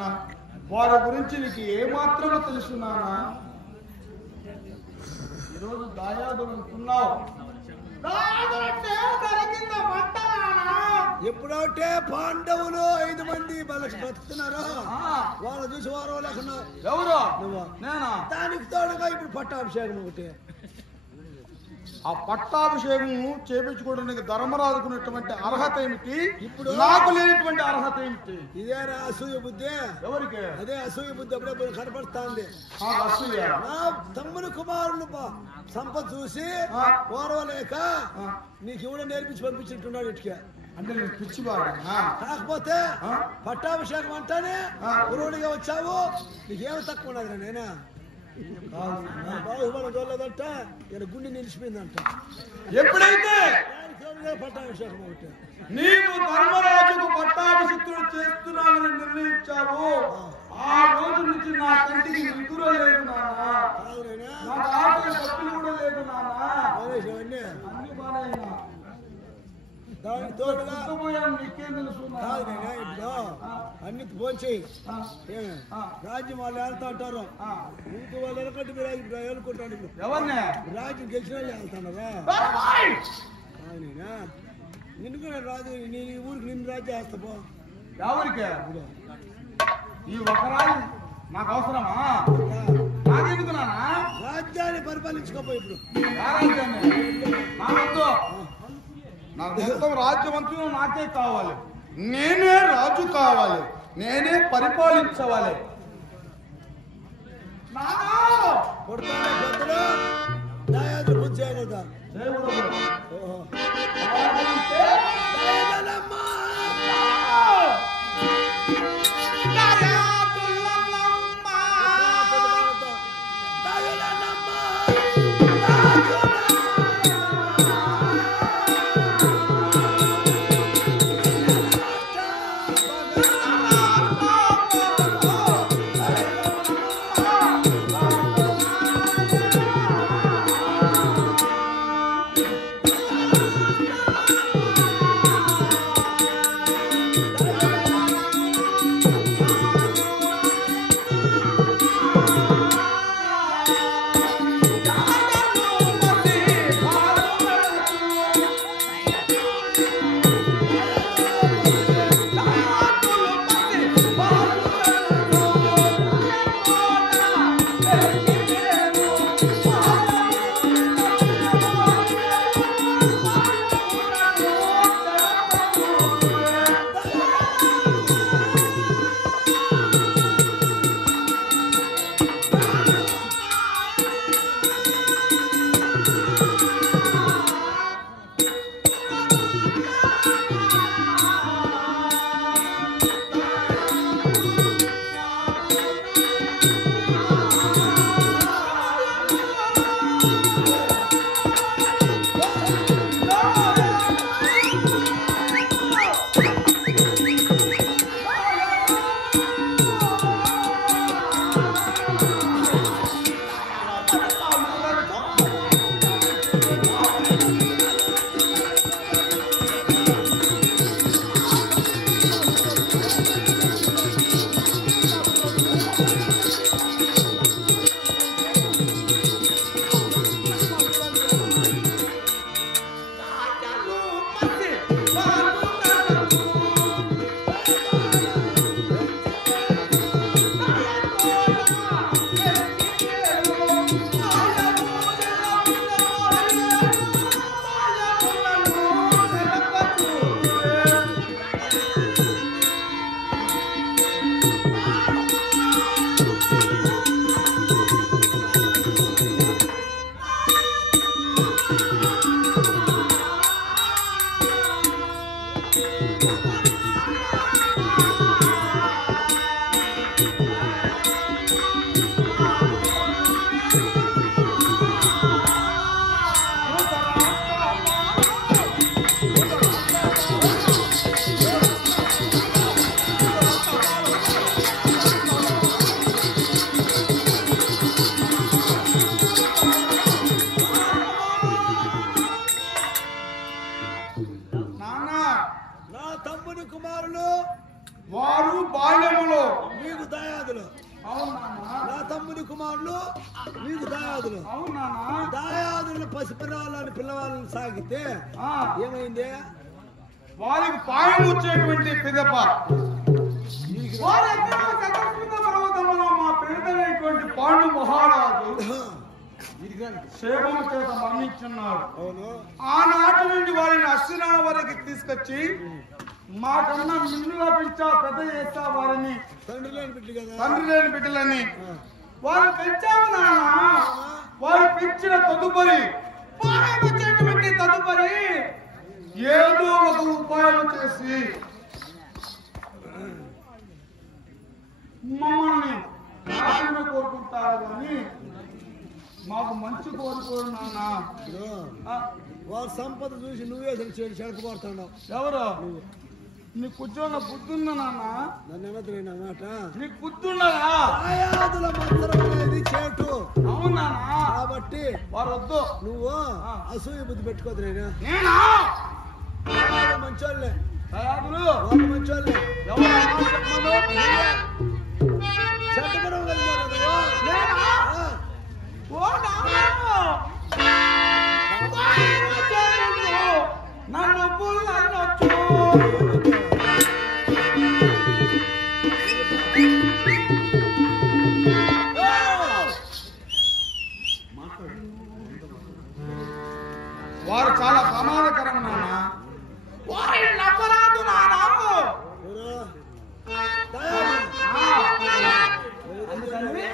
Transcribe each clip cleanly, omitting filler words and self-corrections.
నాన్న వారి గురించి నీకు ఏమాత్రమో తెలుసు నాన్న. ఈరోజు దాయాదులు అంటున్నావు, దాయాదులంటే దొరికింద మంట నాన్న. ఎప్పుడంటే పాండవులు 5 మంది బలకి బతుకుతున్నారు, వాళ్ళు చూసి వారు లేకున్నా. ఎవరు? నువ్వు. నేనా? దానికి తోడుగా ఇప్పుడు పట్టాభిషేకం ఒకటి. ఆ పట్టాభిషేకం చేపించుకోవడానికి ధర్మరాజుకున్నటువంటి అర్హత ఏమిటి? ఇప్పుడు నాకు లేనటువంటి అర్హత ఏమిటి? ఇదేరా అసూయ బుద్ధి. ఎవరికి? అదే అసూయ బుద్ధి అప్పుడే కనపడుతుంది. అసూయ. నా తమ్ముని కుమారులు సంపద చూసి ఓర్వలేక నీకు ఎవడో నేర్పించి పంపించినట్టున్నాడు ఇటుకే. అంటే నేను పిచ్చివాడు. కాకపోతే పట్టాభిషేకం అంటానే గురువుడిగా వచ్చావు, నీకేమో తక్కువ ఉన్నది నేనా. బాహుబలం చూడలేదంట, ఇక్కడ గుండె నిలిచిపోయిందంట. ఎప్పుడైతే పట్టాభిషేకం ఒకటి నీవు ధర్మరాజుకు పట్టాభిషిక్తుడు చేస్తున్నానని నిర్ణయించావు, ఆ రోజు నుంచి నా కంటికి నిద్ర లేదు నాన్న, నా ఆటలు తప్పులు కూడా లేదు నాన్న. అన్ని బాగా దానికి తోడుగా నీకేం తెలుసు? ఇప్పుడు అన్ని పోంచేయి. రాజ్యం వాళ్ళు వెళ్తా అంటారు, ఇంకో వాళ్ళు వెళ్ళకంటే మీరు వెళ్ళుకుంటాను. ఎవరిని? రాజ్యం గెలిచిన వాళ్ళు వెళ్తున్నారా? నిన్ను కూడా రాజు, నేను ఈ ఊరికి నిన్ను రాజ్యం వేస్తా. ఎవరికి? ఈ ఒక రాజు నాకు అవసరమా? నాకెందుకు నాన్న? రాజ్యాన్ని పరిపాలించుకోపో. ఇప్పుడు రాజ్యాన్ని నాకొద్దు. నాకు మొత్తం రాజ్యమంత్రులు నాకే కావాలి, నేనే రాజు కావాలి, నేనే పరిపాలించవాలి. కొడతానే పెద్దలు దయాదు పూజ చేయకూడదా? ఓహో దాయాదులు. నా తమ్ముని కుమారులు మీకు దాయాదులు. దాయాదులను పసిపిల్లవాళ్ళని పిల్లవాళ్ళని సాగితే ఏమైంది? వారికి పాయం వచ్చేటువంటి పిదప మా పేదైనటువంటి పాండు మహారాజు సేవము చేత మరణించున్నాడు. ఆనాటి నుండి వారిని అశ్వినావరికి తీసుకొచ్చి మాకన్నా మిన్నుగా పెంచా పెద్ద చేస్తా వారిని తండ్రి లేని బిడ్డలని వారు పెంచాము నాన్న. వారు పెంచిన తదుపరి వచ్చేటువంటి తదుపరి ఏదో ఒక ఉపాయం చేసి మమ్మల్ని నాశనం కోరుకుంటారు కానీ మాకు మంచి కోరుకోరు నాన్న. వారి సంపద చూసి నువ్వే చెడపబడుతున్నావు. ఎవరు? నీకు కూర్చోన్న బుద్ధుందా నాన్న? నన్ను ఏమవుతున్నా మాట నీకు బుద్ధున్నదా? దాయాదుల మంత్రం అనేది చేటు. అవునా? కాబట్టి వారు వద్దు. నువ్వు అసూయ బుద్ధి పెట్టుకోదు. నేనా? మంచోళ్ళే దయాదులు వాళ్ళు మంచోళ్ళే. ఎవరు చెప్పను? చెడ్డకరం నన్ను పుల్లనొచ్చు. వారు చాలా ప్రమాదకరం నాన్న. వారిని నమ్మరాదు నాన్న. అందుకని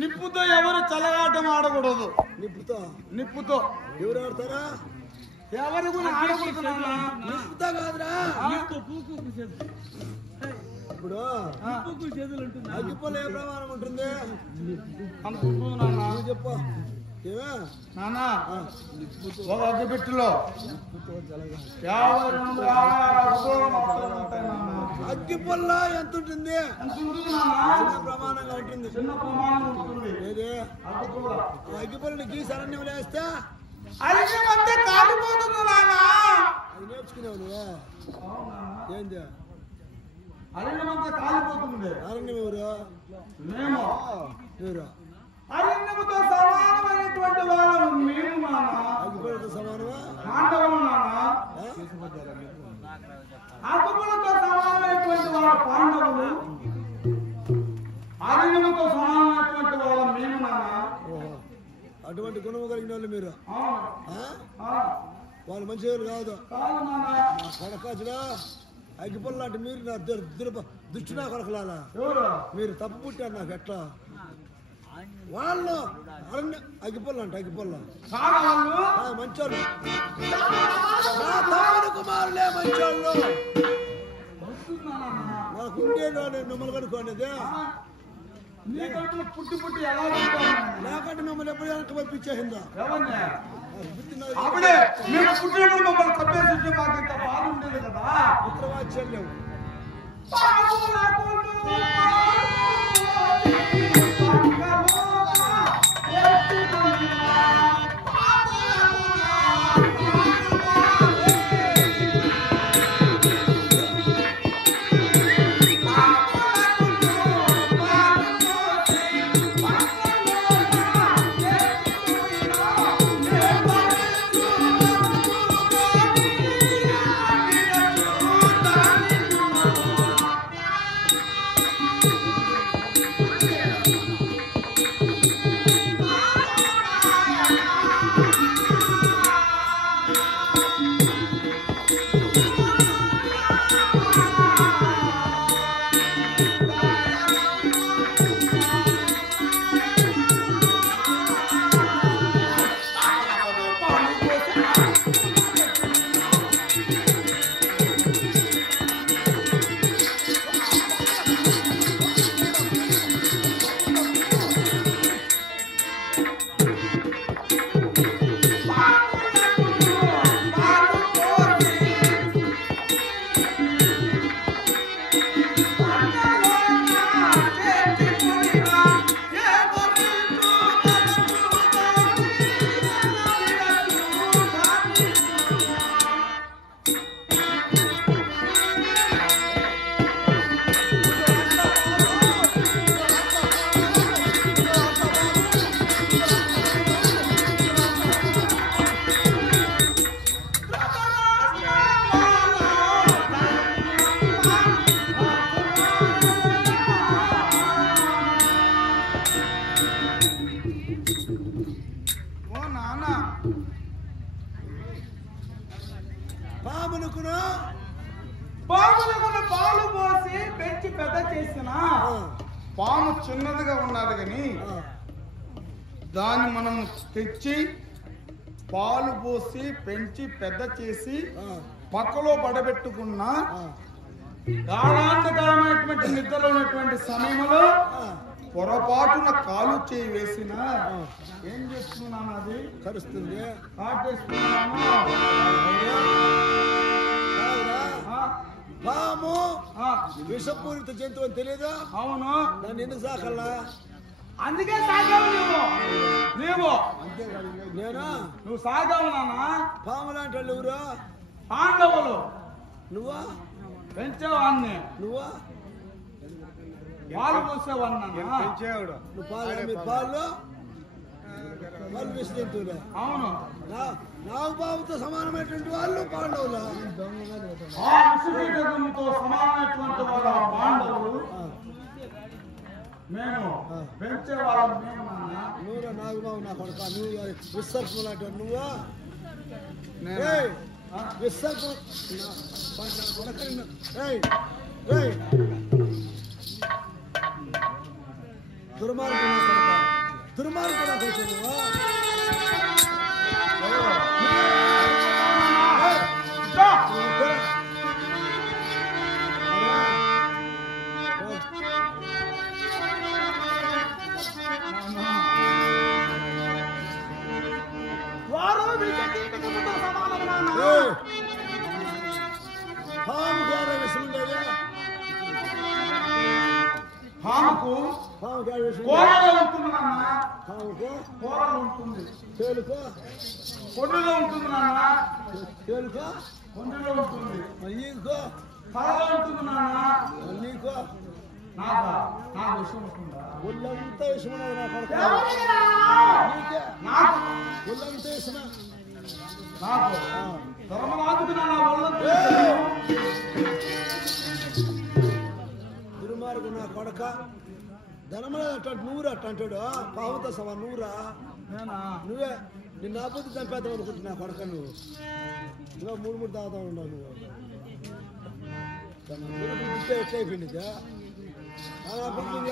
నిప్పుతో ఎవరు చల్లగాటం ఆడకూడదు. నిప్పుతో ఎవరు ఆడతారా? ఎవరు కూడా ఆడకూడదు. నిప్పుతో కాదురా. ఇప్పుడు అగ్గిపొల ఏ ప్రమాణం ఉంటుంది? చెప్పు నాన్న. ఒక అగ్గిపెట్టులో అగ్గిపొల్ల ఎంత ఉంటుంది? ప్రమాణంగా ఉంటుంది. చిన్న ప్రమాణం ఉంటుంది. అగ్గిపొల్లని గీసి అరణ్యం వేస్తే అరణ్యమంతా కాలిపోతుంది నాన్న. అది నేర్చుకునేవు నువ్వు. ఏంటి అరణ్యమంతా కాలిపోతుంది. అరణ్యం ఎవరు? మేము. ఎవరు? అరణ్యముతో సమానమైనటువంటి వాళ్ళము మేము నాన్న. అగ్గిపొలతో సమానమా? పాండవులు నాన్న. అగ్గుపులతో సమానమైనటువంటి వాళ్ళ పాండవులు, అరణ్యముతో సమానమైనటువంటి వాళ్ళ మేము నాన్న. అటువంటి గుణము కలిగిన వాళ్ళు మీరు. అవును. వాళ్ళు మంచివారు కాదు. కాదు నాన్న. నా కొడకాచులా అగ్గిపొల్ల అంటే మీరు నా దుష్టునా కొడకలాలా ఎవరు? మీరు తప్పు పుట్టారు నాకు ఎట్లా. వాళ్ళు అగ్గిపొల్ల అంటే అగ్గిపొల్ల కాదా వాళ్ళు? మంచోళ్ళు. నా తమ్ముడు కుమారులే మంచోళ్ళు. వస్తున్నా నాన్న. నాకు ఉండేదో నేను మిమ్మల్ని కనుక్కోండి. నీ కడుపులో పుట్టి పుట్టి ఎలా ఉంటాను? లేకంటే మిమ్మల్ని ఎప్పుడు వెనక పంపించేసిందా? ఎవరిని? అప్పుడే మేము పుట్టినప్పుడు మమ్మల్ని తప్పేసి మాకు ఇంత బాధ ఉండేది కదా. పుత్రవాత్సల్యం. పాములకు పాలు పోసి పెంచి పెద్ద చేసిన పాము చిన్నదిగా ఉన్నది కానీ దాన్ని మనం తెచ్చి పాలు పోసి పెంచి పెద్ద చేసి పక్కలో పడబెట్టుకున్న గాఢాంధకరమైనటువంటి నిద్రలో ఉన్నటువంటి సమయంలో పొరపాటున కాలు చేయి వేసిన ఏం చేస్తున్నాను? అది కరుస్తుంది. కాటేస్తున్నాను. పాము విషపూరిత జంతువు అని తెలియదా? అవును. నన్ను ఎందుకు సాకల్లా? అందుకే సాగావు నీవు. నేనా? నువ్వు సాగావు నాన్న. పాము లాంటి వాళ్ళు ఎవరు? పాండవులు. నువ్వా? పెంచేవాడిని. నువ్వా? పాలు పోసేవాడిని. నువ్వు పాలు వాళ్ళు విష జంతువులే. అవును. నాగబాబుతో సమానమైనటువంటి వాళ్ళు పాండవులు. ఆ విషజంతువుతో సమానమైనటువంటి వాళ్ళ పాండవులు మేము పెంచేవాళ్ళం. నువ్వు నాగబాబు నా కొడుక. నువ్వు విసర్పం లాంటి నువ్వా? విసర్పం దుర్మార్గం నా కొడుక. దుర్మార్గం నా కొడుకు నువ్వా? పాముకు కూరలో ఉంటుంది నాన్న. కూరలో ఉంటుంది. తేలుకో కొండలో ఉంటుంది నాన్న. తేలుకో కొండలో ఉంటుంది. నీకో కళలో ఉంటుంది నాన్న. నీకో నాకు విషయం ఉంటుందా? ఒళ్ళంతా విషమన్నది నా కొడుకు. నాకు ఒళ్ళంతా విషమ. నాకు ధర్మరాజుకు నా ఒళ్ళంతా కొడక ధనమనే అట్లాంటి నువ్వురా అట్లా అంటాడు పావుతా సవా నువ్వురా నువ్వే నిన్ను నా బుద్ధి చంపేద్దాం అనుకుంటున్నా కొడక నువ్వు ఇంకా మూడు తాగుతా ఉన్నావు నువ్వు ఎట్లా అయిపోయింది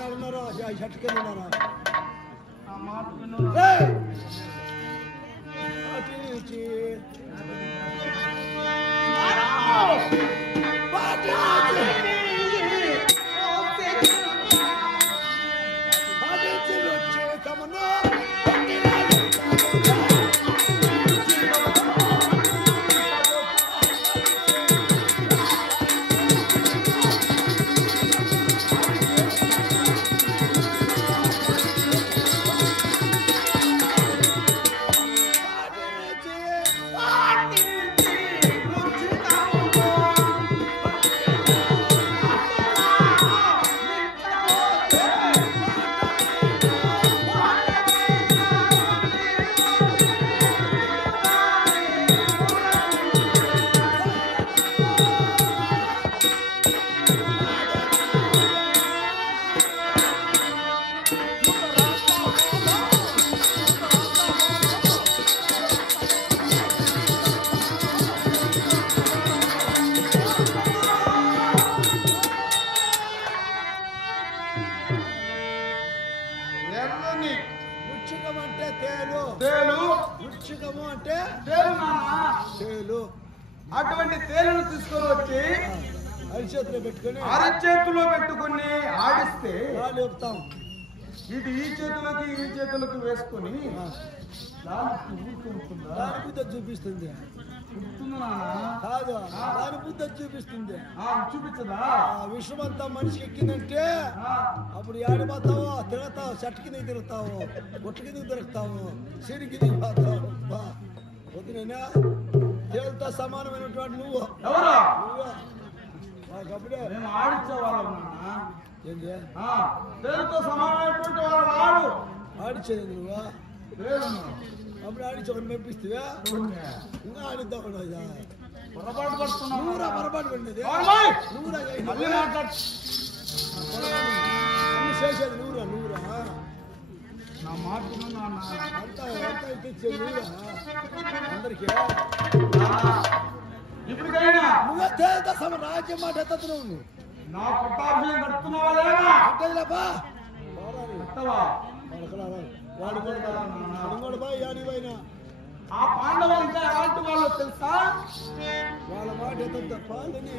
ఉన్నారా షట్కి ఉన్నారా వృక్షికం అంటే తేలు వృక్షికము అంటే తేలు అటువంటి తేలును తీసుకొని వచ్చి అరచేతిలో పెట్టుకుని ఆడిస్తే లేపుతాం ఇది ఈ చేతులకి వేసుకొని దాని బుద్ధ చూపిస్తుంది కాదు దాని బుద్ధ చూపిస్తుంది చూపించదా విషమంతా మనిషికి ఎక్కిందంటే అప్పుడు ఆడిపోతావు తిరుగుతావు చెట్టు కిందకి తిరుగుతావు ఒట్టు కిందకి తిరుగుతావు సిరి కిందకి పోతావు వద్దునైనా తేలుతో సమానమైనటువంటి నువ్వు అప్పుడే మేము ఆడిచ్చేవాళ్ళం ఏంటి తేలుతో సమానమైనటువంటి వాడు ఆడిచ్చేది నువ్వు అప్పుడు ఆడిచ్చి ఒకటి మెప్పిస్తావా ఇంకా ఆడిద్దాం పొరపాటు పడుతున్నావు నువ్వురా పొరపాటు పడినది నువ్వురా అన్ని చేసేది నువ్వురా నా మాట అంతా ఇచ్చేది నువ్వురా అందరికీ ఇప్పటికైనా నువ్వే తేలితే రాజ్యం మాట ఎత్తున్నావు నువ్వు నా పుట్టాభిషేకం కడుతున్నావా వాడు కూడా బాయ్ యాడిపోయినా ఆ పాండవులు ఇంకా ఎలాంటి వాళ్ళు తెలుసా వాళ్ళ మాట ఎంత పాలని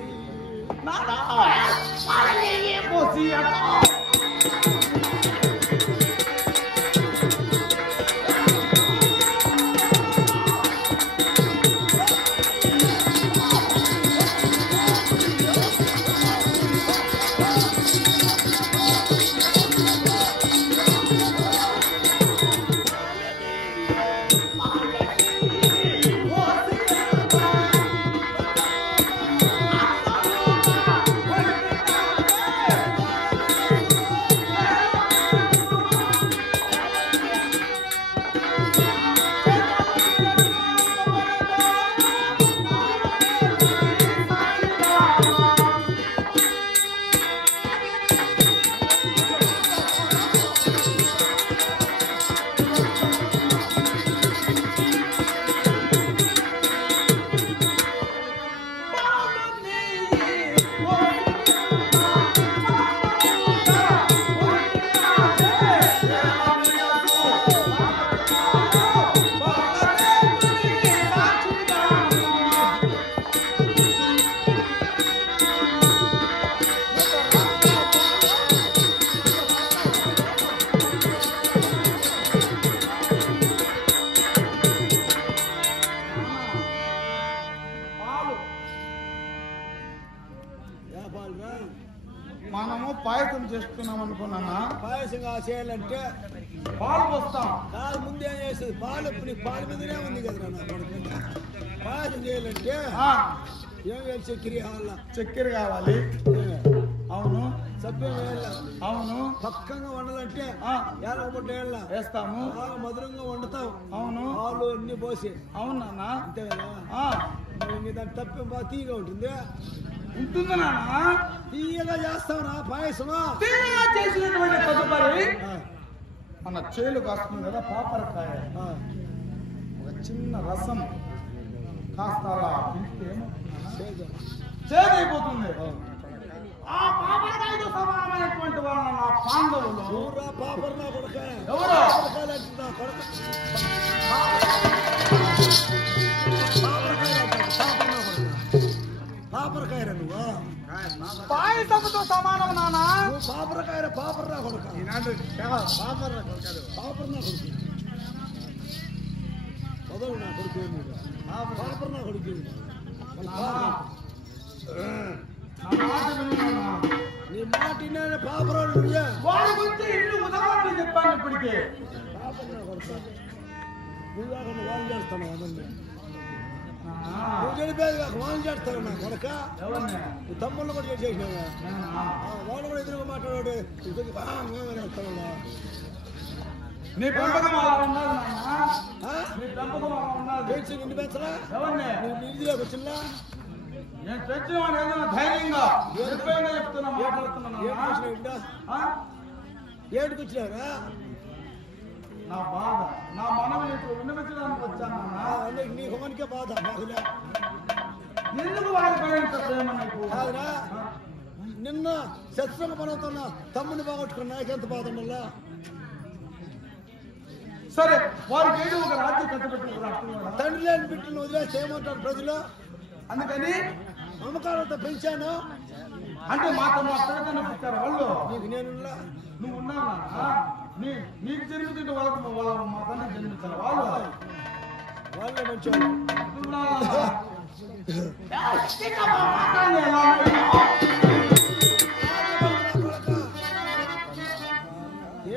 మనము పాయసం చేస్తున్నాం అనుకున్నానా పాయసం చేయాలంటే పాలు పోస్తాం కాదు ముందే చేసేది పాలు నీకు పాలు మీదనే ఉంది కదరా నా కొడుకు పాయసం చేయాలంటే ఏం వేయాలి చక్కెర కావాలి అవును సభ్యం వేయాల అవును పక్కంగా వండాలంటే ఒకటి వేస్తాము మధురంగా వండుతావు అవును పాలు అన్ని పోసి అవునా అంతే కదా దాని తప్పేం బాగా తీగా ఉంటుంది ఉంటుంది నాన్న. తీయగా చేస్తావురా పాయసమా? తీయగా చేసినటువంటి తదుపరి మన చేలు కాస్తుంది కదా పాపరకాయ, ఒక చిన్న రసం కాస్త అలా పిలిస్తే చేదైపోతుంది. ఆ పాపరకాయతో సమానమైనటువంటి వాళ్ళ నా పాండవులు పాపర్ నా కొడుక ఎవరు? పాపరకాయరా నువ్వు? పాయసముతో సమానం నాన్న. పాపరకాయరా పాపర్ నా కొడుక పాపర్ నా కొడుకు మొదలు నా కొడుకు పాపర్ నా కొడుకు. నీ మాట పాపరాడు వాడి గురించి ఇల్లు ఉదాహరణ చెప్పాను ఇప్పటికే. పాపర్ నా కొడుక నువ్వు వాళ్ళు చేస్తాను అదన్నీ నువ్వు చెడిపోయేది కాక వాళ్ళు చేస్తావు నా కొడక. నువ్వు తమ్ముళ్ళు కూడా చేసేసినావా? వాళ్ళు కూడా ఎదురుగా మాట్లాడాడు నీ పెంపకం అలా ఉన్నది నాన్న. నీ పెంపకం అలా ఉన్నది. పెంచి నిన్ను పెంచలా? ఎవరిని? నువ్వు ఇంటిలోకి వచ్చిందా? నేను పెంచిన వాడు ఏదైనా ధైర్యంగా చెప్పేనా చెప్తున్నా మాట్లాడుతున్నా. ఏడుకు వచ్చినారా? నా బాధ నా మనం విన్నవించడానికి వచ్చాను నాన్న. నీ హోమనికే బాధ బాగులే. ఎందుకు వాడిపై ఇంత ప్రేమ నీకు? కాదురా నిన్న శత్రుంగ పనవుతున్నా తమ్ముని బాగొట్టుకుని నాకెంత బాధ మళ్ళా. సరే వారికి ఏదో ఒక రాజ్యం కట్టబెట్టుకున్నారు. తండ్రి లేని బిడ్డను వదిలేసి చేయమంటారు ప్రజలు. అందుకని అమ్మకాలంతా పెంచాను అంటే మాతో మా పిల్లకన్నా పుట్టారు వాళ్ళు. నీకు నేనున్నా నువ్వు ఉన్నావు నీకు జన్మించే వాళ్ళకు మా తండ్రి జన్మించారు వాళ్ళు. వాళ్ళే మంచివాళ్ళు.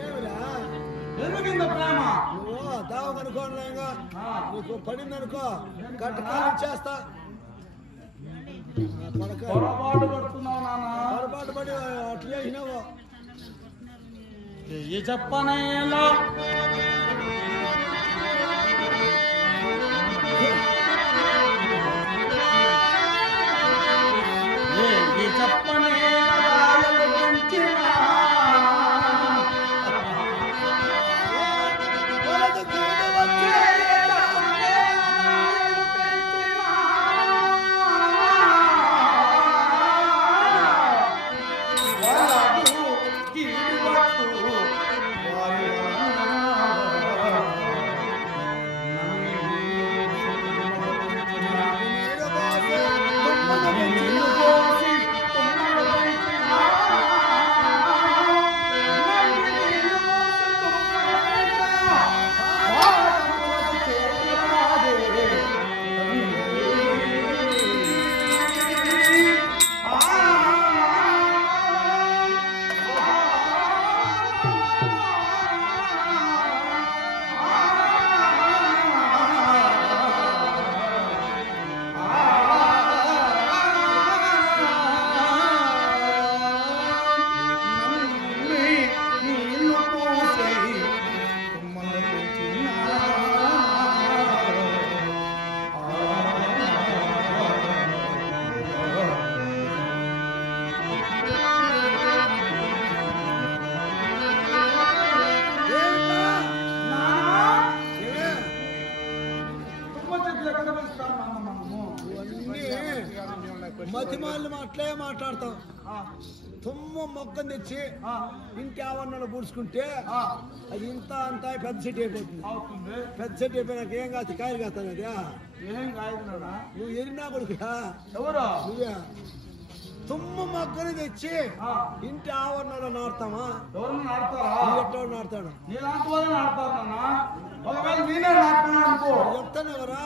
ఏమిరా ఎందుకింత ప్రేమ? నువ్వు దావకనుకోలేగా నీకు పడిందనుకో కట్టకాలం చేస్తా. పొరపాటు పడుతున్నావు నాన్న. పొరపాటు పడి అట్లా చేసినావు. చెప్పనేలా మతిమాలను అట్లే మాట్లాడతాం. తుమ్మ మొక్కను తెచ్చి ఇంటి ఆవరణలో పూడ్చుకుంటే అది ఇంత అంత పెద్ద సెట్ అయిపోతుంది. పెద్ద సెట్ అయిపోయినాక ఏం కాదు కాయలు కాస్తాను. అది ఏం కాదు. నువ్వు ఎరినా కొడుకురా? ఎవరు? నువ్వే. తుమ్మ మొక్కను తెచ్చి ఇంటి ఆవరణలో నాటుతామా? ఎవరు నాటుతారా? ఎట్టో నాటుతాడు. నీలాంటి వాళ్ళు నాటుతారు నాన్న. ఒకవేళ నేనే నాటుతున్నా అనుకో చెప్తానెవరా?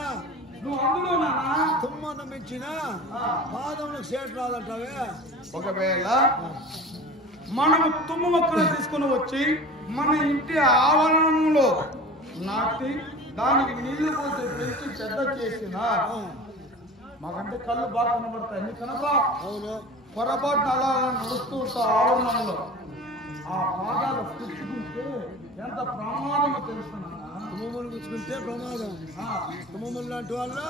నువ్వు అందులో నాన్న తుమ్మను మించిన పాదములకు సేటు రాదంటావే. ఒకవేళ మనము తుమ్మ మొక్కలు తీసుకుని వచ్చి మన ఇంటి ఆవరణంలో నాటి దానికి నీళ్లు పోసి పెంచి పెద్ద చేసిన మాకంటే కళ్ళు బాగా కనబడతాయి. నీ కనుక అవును పొరపాటున అలా నడుస్తూ ఉంటావు ఆవరణంలో. ఆ పాదాలు పుచ్చుకుంటే ఎంత ప్రమాదమో తెలుస్తున్నా. తుమ్మములు పుచ్చుకుంటే ప్రమాదం. తుమ్మములు లాంటి వాళ్ళు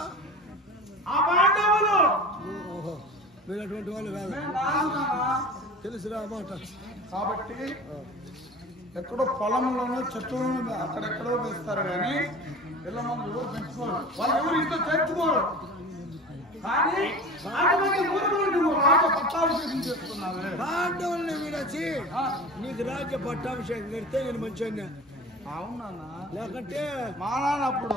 ఆ పాండవులు మీరు అటువంటి వాళ్ళు కాదు మేము కాదు నాన్న. తెలుసురా మాట కాబట్టి ఎక్కడో పొలంలోనూ చెట్లలోనూ అక్కడెక్కడో వేస్తారు కానీ పిల్ల మంది ఎవరు పెంచుకోరు, వాళ్ళు ఎవరు ఇంట్లో చేర్చుకోరు. కానీ అటువంటి ఊరులో నువ్వు రాజ పట్టాభిషేకం చేస్తున్నావే, పాండవుల్ని విడచి నీకు రాజ్య పట్టాభిషేకం కడితే నేను మంచిగా అవునా? లేకంటే మా నాన్న అప్పుడు